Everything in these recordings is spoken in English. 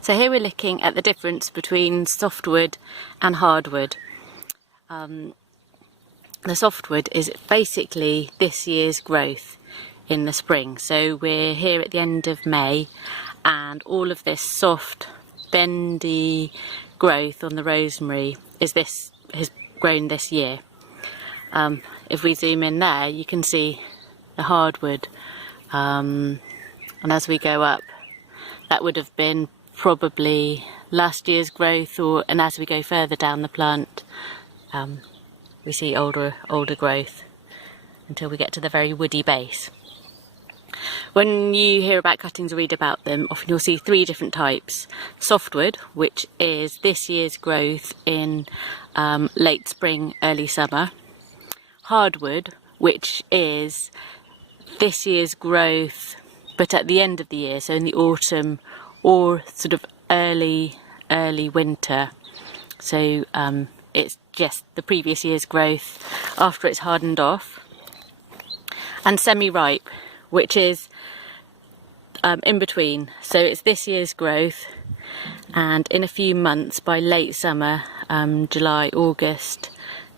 So here we're looking at the difference between softwood and hardwood. The softwood is basically this year's growth in the spring. So we're here at the end of May, and all of this soft, bendy growth on the rosemary has grown this year. If we zoom in there, you can see the hardwood, and as we go up, that would have been probably last year's growth, and as we go further down the plant, we see older growth until we get to the very woody base. When you hear about cuttings or read about them, often you'll see three different types. Softwood, which is this year's growth in late spring, early summer. Hardwood, which is this year's growth but at the end of the year, so in the autumn or sort of early winter. So it's just the previous year's growth after it's hardened off. And semi-ripe, which is in between. So it's this year's growth, and in a few months, by late summer, July, August,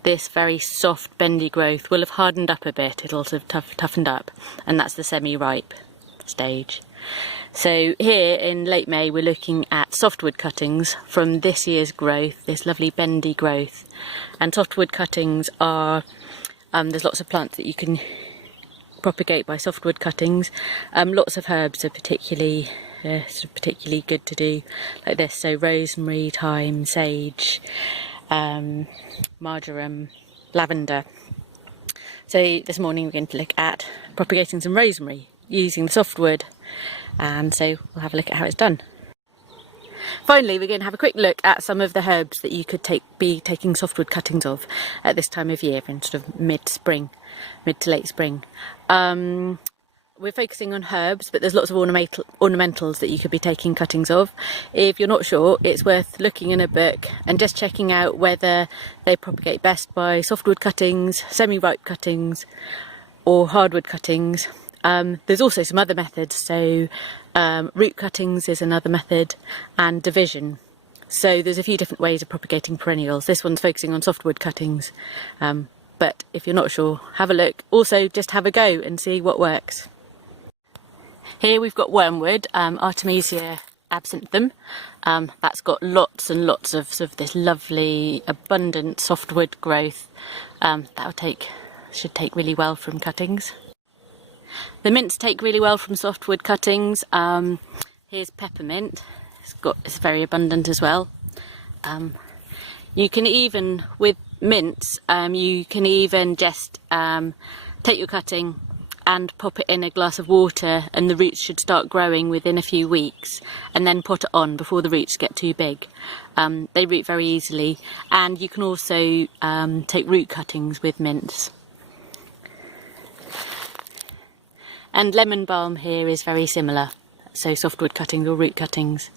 this very soft bendy growth will have hardened up a bit. It'll sort of toughened up, and that's the semi-ripe stage. So here in late May we're looking at softwood cuttings from this year's growth, this lovely bendy growth. And softwood cuttings are, there's lots of plants that you can propagate by softwood cuttings. Lots of herbs are particularly good to do like this, so rosemary, thyme, sage, marjoram, lavender. So this morning we're going to look at propagating some rosemary using the softwood, and so we'll have a look at how it's done. Finally, we're going to have a quick look at some of the herbs that you could be taking softwood cuttings of at this time of year, in sort of mid to late spring. We're focusing on herbs, but there's lots of ornamentals that you could be taking cuttings of. If you're not sure, it's worth looking in a book and just checking out whether they propagate best by softwood cuttings, semi-ripe cuttings, or hardwood cuttings. There's also some other methods, so root cuttings is another method, and division. So there's a few different ways of propagating perennials. This one's focusing on softwood cuttings, but if you're not sure, have a look. Also, just have a go and see what works. Here we've got wormwood, Artemisia absinthium. That's got lots and lots of this lovely, abundant softwood growth. Should take really well from cuttings. The mints take really well from softwood cuttings. Here's peppermint. It's very abundant as well. You can even, with mints, you can even just take your cutting and pop it in a glass of water, and the roots should start growing within a few weeks, and then pot it on before the roots get too big. They root very easily, and you can also take root cuttings with mints. And lemon balm here is very similar, so softwood cuttings or root cuttings.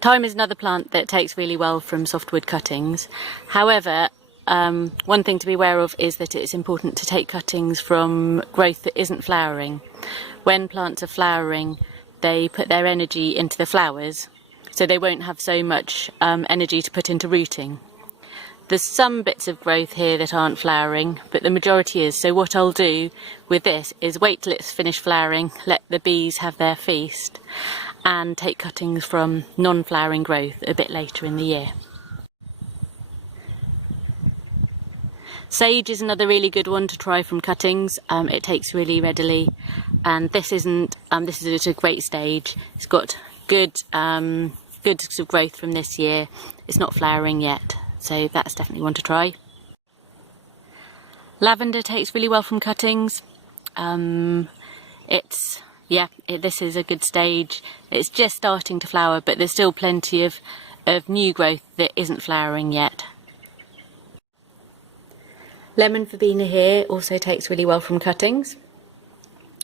Thyme is another plant that takes really well from softwood cuttings. However, one thing to be aware of is that it's important to take cuttings from growth that isn't flowering. When plants are flowering, they put their energy into the flowers, so they won't have so much energy to put into rooting. There's some bits of growth here that aren't flowering, but the majority is. So what I'll do with this is wait till it's finished flowering, let the bees have their feast, and take cuttings from non-flowering growth a bit later in the year. Sage is another really good one to try from cuttings. It takes really readily, and this is at a great stage. It's got good sort of growth from this year. It's not flowering yet, so that's definitely one to try. Lavender takes really well from cuttings. This is a good stage. It's just starting to flower, but there's still plenty of new growth that isn't flowering yet. Lemon verbena here also takes really well from cuttings.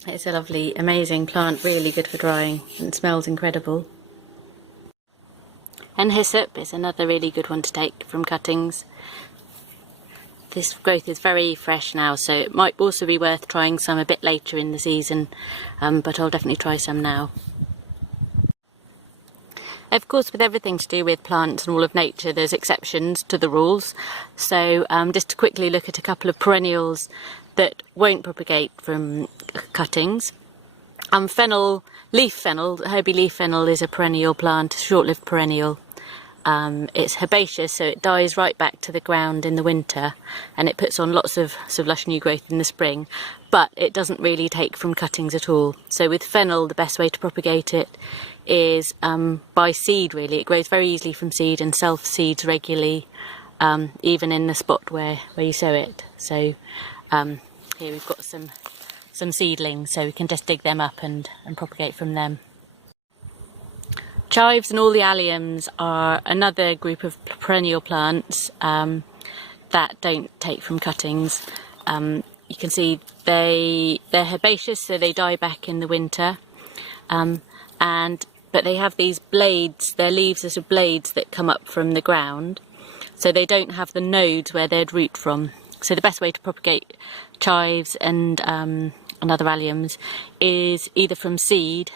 It's a lovely, amazing plant, really good for drying, and smells incredible. And hyssop is another really good one to take from cuttings. This growth is very fresh now, so it might also be worth trying some a bit later in the season, but I'll definitely try some now. Of course, with everything to do with plants and all of nature, there's exceptions to the rules. So just to quickly look at a couple of perennials that won't propagate from cuttings. Fennel, leaf fennel, Herbie leaf fennel is a perennial plant, short-lived perennial. It's herbaceous, so it dies right back to the ground in the winter, and it puts on lots of lush new growth in the spring, but it doesn't really take from cuttings at all. So with fennel, the best way to propagate it is by seed, really. It grows very easily from seed and self-seeds regularly, even in the spot where you sow it. So here we've got some seedlings, so we can just dig them up and propagate from them. Chives and all the alliums are another group of perennial plants that don't take from cuttings. You can see they're herbaceous, so they die back in the winter, but they have these blades, their leaves are sort of blades that come up from the ground, so they don't have the nodes where they'd root from. So the best way to propagate chives and other alliums is either from seed,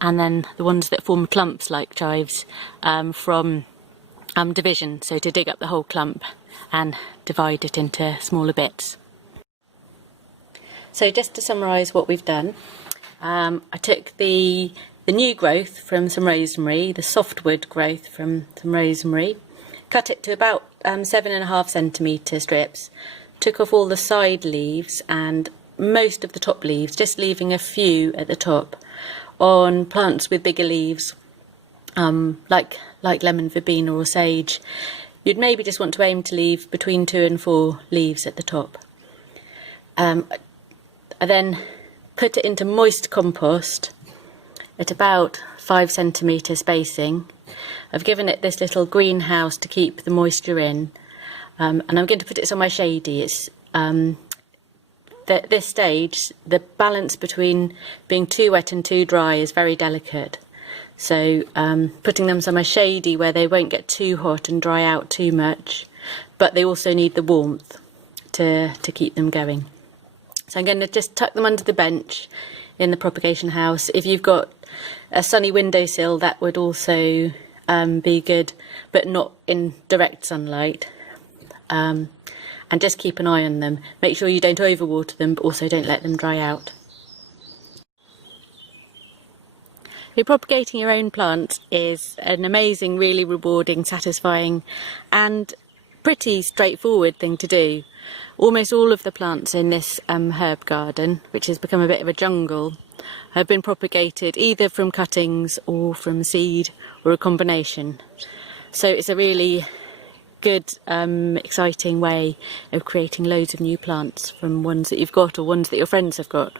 and then the ones that form clumps like chives from division, so to dig up the whole clump and divide it into smaller bits. So just to summarise what we've done, I took the new growth from some rosemary, the softwood growth from some rosemary, cut it to about 7.5 centimetre strips, took off all the side leaves and most of the top leaves, just leaving a few at the top. On plants with bigger leaves, like lemon verbena or sage, you'd maybe just want to aim to leave between 2 and 4 leaves at the top. I then put it into moist compost at about 5 centimetre spacing. I've given it this little greenhouse to keep the moisture in, and I'm going to put it somewhere shady. It's at this stage, the balance between being too wet and too dry is very delicate. So putting them somewhere shady where they won't get too hot and dry out too much, but they also need the warmth to keep them going. So I'm going to just tuck them under the bench in the propagation house. If you've got a sunny windowsill, that would also be good, but not in direct sunlight. And just keep an eye on them. Make sure you don't overwater them, but also don't let them dry out. Propagating your own plants is an amazing, really rewarding, satisfying and pretty straightforward thing to do. Almost all of the plants in this herb garden, which has become a bit of a jungle, have been propagated either from cuttings or from seed or a combination. So it's a really good, exciting way of creating loads of new plants from ones that you've got or ones that your friends have got.